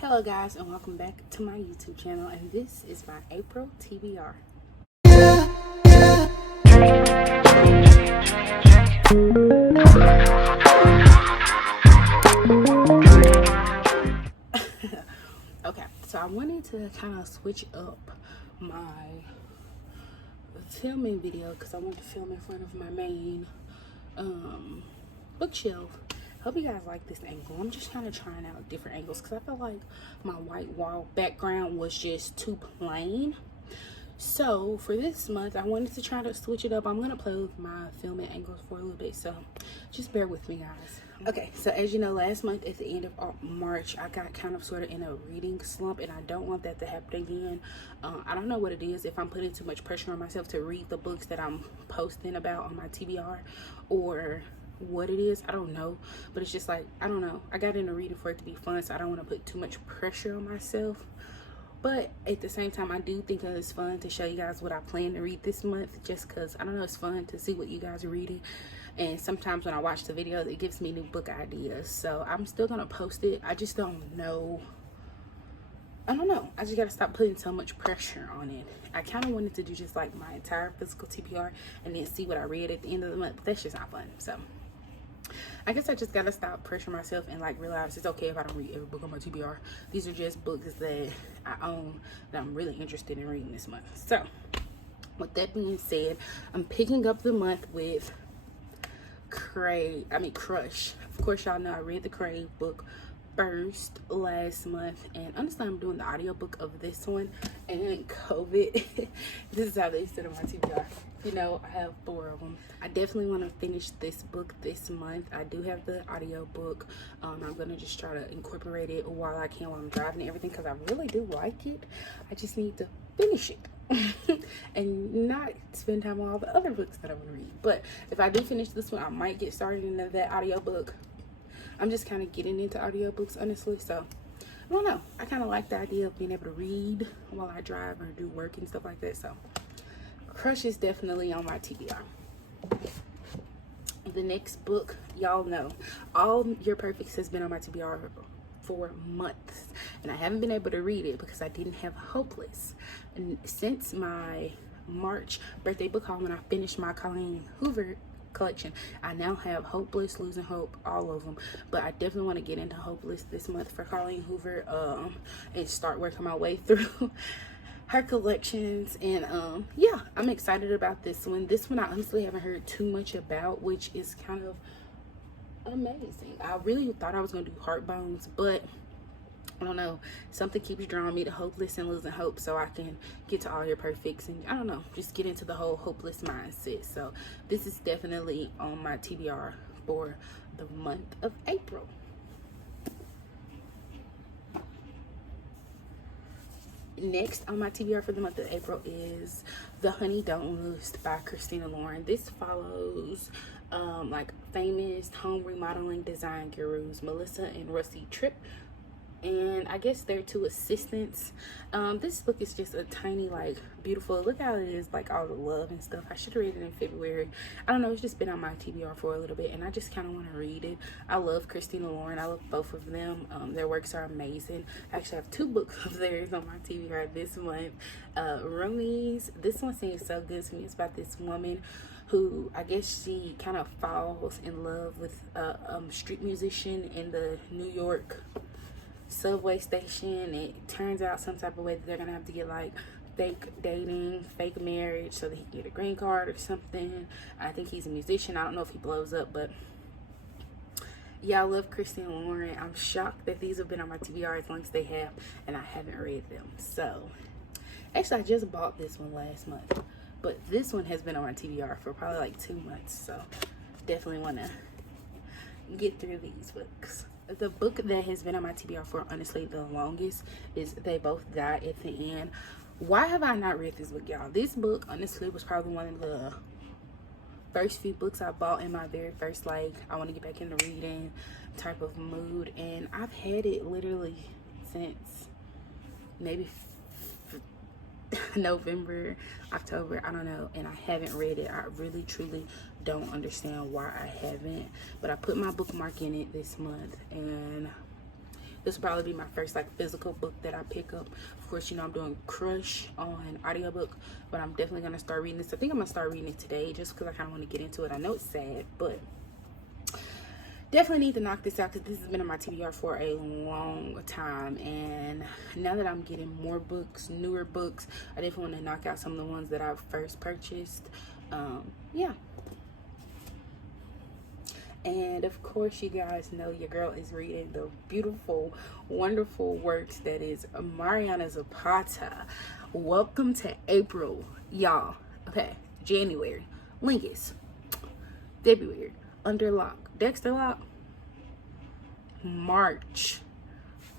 Hello guys, and welcome back to my YouTube channel, and this is by April TBR. Okay, so I wanted to kind of switch up my filming video because I want to film in front of my main bookshelf. Hope you guys like this angle. I'm just kind of trying out different angles because I felt like my white wall background was just too plain. So for this month, I wanted to try to switch it up. I'm gonna play with my filming angles for a little bit, so just bear with me, guys. Okay, so as you know, last month at the end of March, I got kind of sort of in a reading slump, and I don't want that to happen again. I don't know what it is, if I'm putting too much pressure on myself to read the books that I'm posting about on my TBR, or what it is. I don't know, but it's just like, I don't know, I got into reading for it to be fun, so I don't want to put too much pressure on myself. But at the same time, I do think that it's fun to show you guys what I plan to read this month, just because I don't know, it's fun to see what you guys are reading. And sometimes when I watch the videos, it gives me new book ideas, so I'm still gonna post it. I just don't know, I don't know, I just gotta stop putting so much pressure on it. I kind of wanted to do just like my entire physical TBR and then see what I read at the end of the month, but that's just not fun. So I guess I just gotta stop pressuring myself and like realize it's okay if I don't read every book on my TBR. These are just books that I own that I'm really interested in reading this month. So with that being said, I'm picking up the month with Crush. Of course, y'all know I read the Crave book first last month, and honestly, I'm doing the audiobook of this one. And COVID, this is how they sit on my TBR. You know, I have 4 of them. I definitely want to finish this book this month. I do have the audiobook. I'm gonna just try to incorporate it while I can, while I'm driving and everything, because I really do like it. I just need to finish it and not spend time on all the other books that I'm gonna read. But if I do finish this one, I might get started into that audiobook. I'm just kind of getting into audiobooks, honestly, so I don't know. I kind of like the idea of being able to read while I drive or do work and stuff like that. So Crush is definitely on my TBR. The next book, y'all know, All Your Perfects has been on my TBR for months, and I haven't been able to read it because I didn't have Hopeless. And since my March birthday book haul, when I finished my Colleen Hoover collection, I now have Hopeless, Losing Hope, all of them. But I definitely want to get into Hopeless this month for Colleen Hoover, and start working my way through her collections. And yeah, I'm excited about this one. This one I honestly haven't heard too much about, which is kind of amazing. I really thought I was gonna do Heartbones, but I don't know, something keeps drawing me to Hopeless and Losing Hope, so I can get to All Your Perfects and, I don't know, just get into the whole hopeless mindset. So this is definitely on my TBR for the month of April. Next on my TBR for the month of April is The Honey Don't List by Christina Lauren. This follows like famous home remodeling design gurus Melissa and Rusty Tripp, and I guess they're 2 assistants. This book is just a tiny, like, beautiful, look how it is, like all the love and stuff. I should read it in February. I don't know, it's just been on my TBR for a little bit, and I just kind of want to read it. I love Christina Lauren. I love both of them. Their works are amazing. I actually have 2 books of theirs on my TBR this month. Roomies, this one seems so good to me. It's about this woman who, I guess she kind of falls in love with a street musician in the New York subway station. It turns out some type of way that they're gonna have to get like fake dating, fake marriage, so that he can get a green card or something. I think he's a musician. I don't know if he blows up, but yeah, I love Christina Lauren. I'm shocked that these have been on my TBR as long as they have, and I haven't read them. So actually, I just bought this one last month, but this one has been on my TBR for probably like 2 months, so definitely want to get through these books. The book that has been on my TBR for honestly the longest is They Both Die at the End. Why have I not read this book, y'all? This book honestly was probably one of the first few books I bought in my very first, like, I want to get back into reading type of mood, and I've had it literally since maybe November, October, I don't know, and I haven't read it. I really truly don't understand why I haven't, but I put my bookmark in it this month, and This will probably be my first like physical book that I pick up. Of course, you know I'm doing Crush on audiobook, but I'm definitely gonna start reading this. I think I'm gonna start reading it today just because I kind of want to get into it. I know it's sad, but definitely need to knock this out because this has been on my TBR for a long time. And now that I'm getting more books, newer books, I definitely want to knock out some of the ones that I first purchased. Yeah. And of course, you guys know your girl is reading the beautiful, wonderful works that is Mariana Zapata. Welcome to April, y'all. Okay, January, Lingus, February, Under Lock, Dexter Lock, March,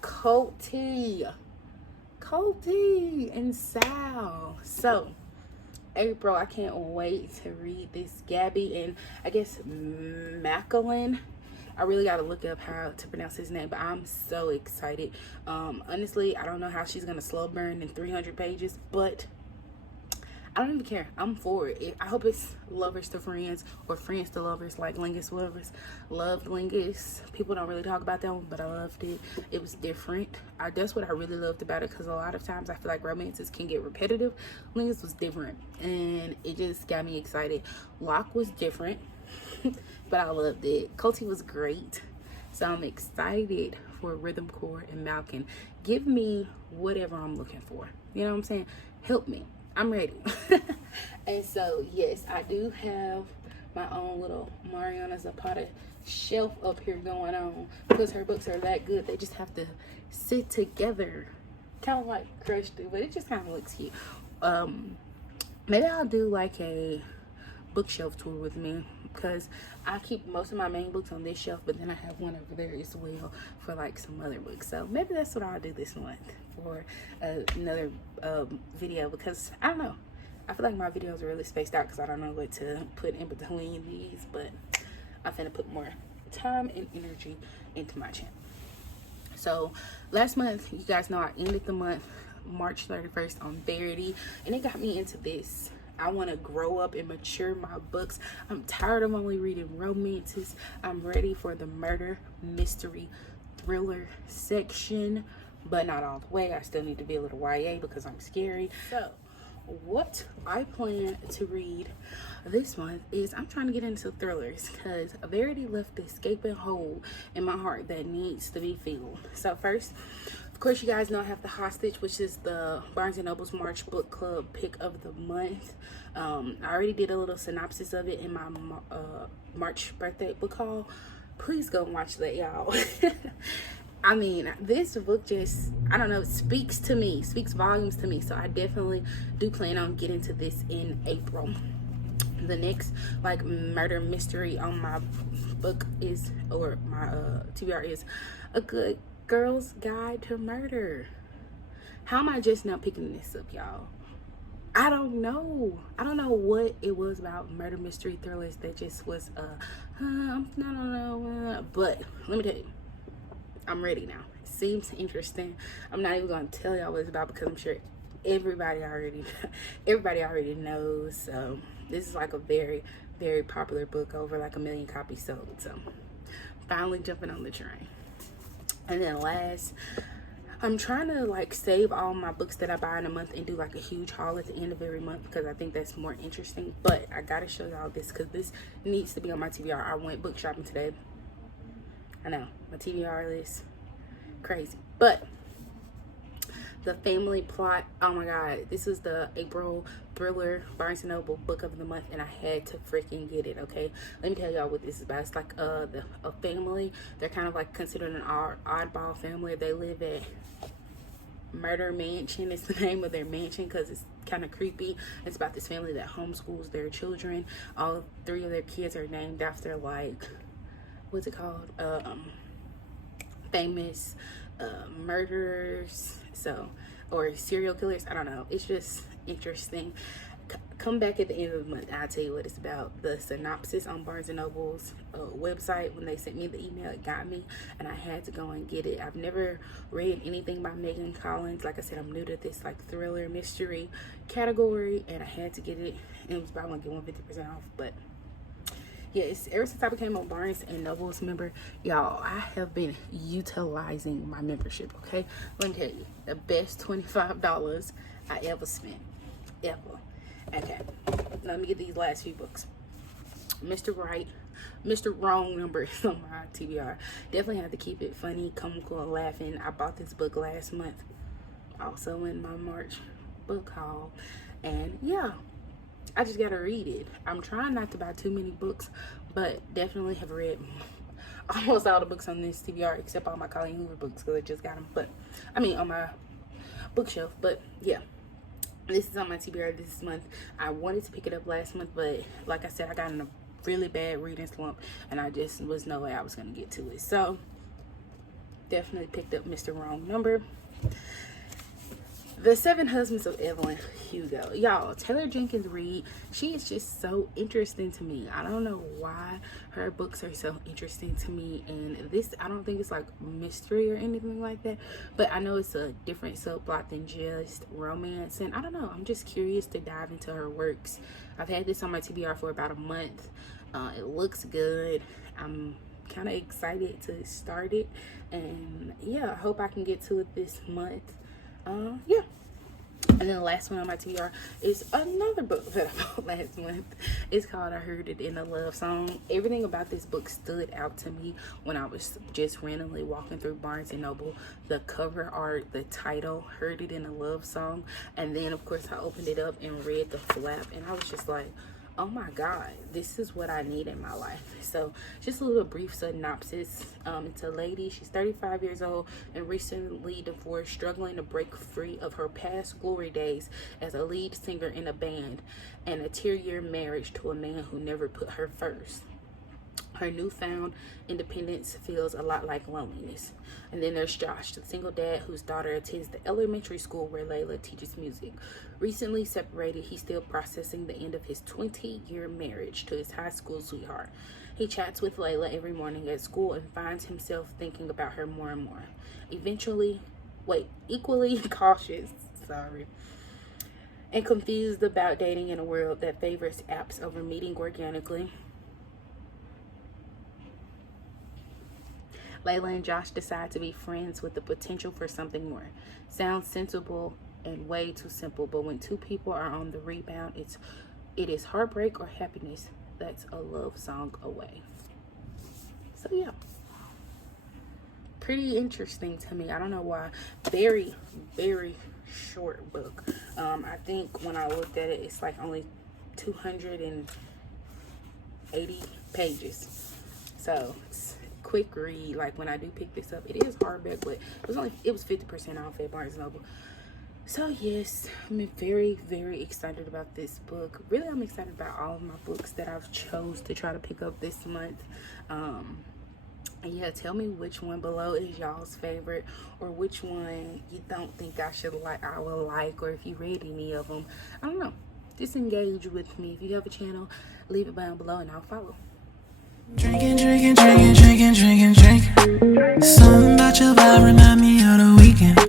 Coty, and Sal. So April, I can't wait to read this Gabby and I guess Macklin. I really got to look up how to pronounce his name, but I'm so excited. Honestly, I don't know how she's gonna slow burn in 300 pages, but I don't even care. I'm for it. I hope it's lovers to friends or friends to lovers, like Lingus lovers. Loved Lingus. People don't really talk about that one, but I loved it. It was different. That's what I really loved about it, because a lot of times I feel like romances can get repetitive. Lingus was different, and it just got me excited. Locke was different, but I loved it. Coty was great. So I'm excited for Rhythm Core and Malkin. Give me whatever I'm looking for. You know what I'm saying? Help me. I'm ready. And so yes, I do have my own little Mariana Zapata shelf up here going on, because her books are that good. They just have to sit together, kind of like Crush do, but it just kind of looks cute. Maybe I'll do like a bookshelf tour with me, because I keep most of my main books on this shelf, but then I have one over there as well for like some other books. So maybe that's what I'll do this month for another video, because I don't know, I feel like my videos are really spaced out because I don't know what to put in between these, but I'm finna put more time and energy into my channel. So last month, you guys know I ended the month March 31st on Verity, and it got me into this. I want to grow up and mature my books. I'm tired of only reading romances. I'm ready for the murder, mystery, thriller section, but not all the way. I still need to be a little YA because I'm scary. So what I plan to read this month is I'm trying to get into thrillers, because Verity left this gaping hole in my heart that needs to be filled. So first, of course, you guys know I have The Hostage, which is the Barnes & Noble's March book club pick of the month. I already did a little synopsis of it in my March birthday book haul. Please go and watch that, y'all. I mean, this book just, I don't know, speaks to me, speaks volumes to me. So I definitely do plan on getting to this in April. The next like murder mystery on my book is, or my TBR is, A Good Girl's Guide to Murder. How am I just now picking this up, y'all? I don't know what it was about murder mystery thrillers that just was I don't know, but let me tell you, I'm ready now. It seems interesting. I'm not even gonna tell y'all what it's about, because I'm sure everybody already knows. So this is like a very, very popular book, over like 1 million copies sold. So finally jumping on the train. And then last, I'm trying to like save all my books that I buy in a month and do like a huge haul at the end of every month, because I think that's more interesting. But I gotta show y'all this, because this needs to be on my TBR. I went book shopping today. I know my TBR is crazy, but The Family Plot, oh my god, this is the April thriller Barnes & Noble book of the month, and I had to freaking get it. Okay, let me tell y'all what this is about. It's like a family. They're kind of like considered an oddball family. They live at Murder Mansion. It's the name of their mansion because it's kind of creepy. It's about this family that homeschools their children. All 3 of their kids are named after like, what's it called, famous murderers, so, or serial killers. I don't know, it's just interesting. Come back at the end of the month, I'll tell you what it's about. The synopsis on Barnes & Noble's website, when they sent me the email, it got me, and I had to go and get it. I've never read anything by Megan Collins. Like I said, I'm new to this like thriller mystery category, and I had to get it, and it was buy one get one 50% off. But Yes, ever since I became a Barnes and Noble's member, y'all, I have been utilizing my membership. Okay, let me tell you, the best $25 I ever spent, ever. Okay, let me get these last few books. Mr. Right, Mr. Wrong number is on my TBR. Definitely have to keep it funny, comical, and laughing. I bought this book last month, also in my March book haul, and yeah, I just gotta read it. I'm trying not to buy too many books, but definitely have read almost all the books on this TBR except all my Colleen Hoover books because I just got them. But I mean, on my bookshelf. But yeah, this is on my TBR this month. I wanted to pick it up last month, but like I said, I got in a really bad reading slump, and I just was no way I was gonna get to it. So definitely picked up Mr. Wrong Number. The Seven Husbands of Evelyn Hugo. Y'all, Taylor Jenkins Reid, she is just so interesting to me. I don't know why her books are so interesting to me. And this, I don't think it's like mystery or anything like that. But I know it's a different subplot than just romance. And I don't know, I'm just curious to dive into her works. I've had this on my TBR for about a month. It looks good. I'm kind of excited to start it. And yeah, I hope I can get to it this month. Yeah. And then the last one on my TBR is another book that I bought last month. It's called I Heard It in a Love Song. Everything about this book stood out to me when I was just randomly walking through Barnes and Noble. The cover art, the title, Heard It in a Love Song. And then of course I opened it up and read the flap, and I was just like, oh my God, this is what I need in my life. So just a little brief synopsis. It's a lady, she's 35 years old and recently divorced, struggling to break free of her past glory days as a lead singer in a band and a 10-year marriage to a man who never put her first. Her newfound independence feels a lot like loneliness. And then there's Josh, the single dad whose daughter attends the elementary school where Layla teaches music. Recently separated, he's still processing the end of his 20-year marriage to his high school sweetheart. He chats with Layla every morning at school and finds himself thinking about her more and more. Equally cautious, and confused about dating in a world that favors apps over meeting organically. Layla and Josh decide to be friends with the potential for something more. Sounds sensible and way too simple, but when two people are on the rebound, it is heartbreak or happiness that's a love song away. So yeah, pretty interesting to me. I don't know why. Very, very short book. I think when I looked at it, it's like only 280 pages. So it's quick read. Like when I do pick this up, it is hardback, but it was 50% off at Barnes & Noble. So yes, I'm very, very excited about this book. Really, I'm excited about all of my books that I've chose to try to pick up this month. And yeah, tell me which one below is y'all's favorite, or which one you don't think I will like, or if you read any of them. I don't know. Just engage with me. If you have a channel, leave it down below and I'll follow. Drinking. Something about your vibe remind me of the weekend.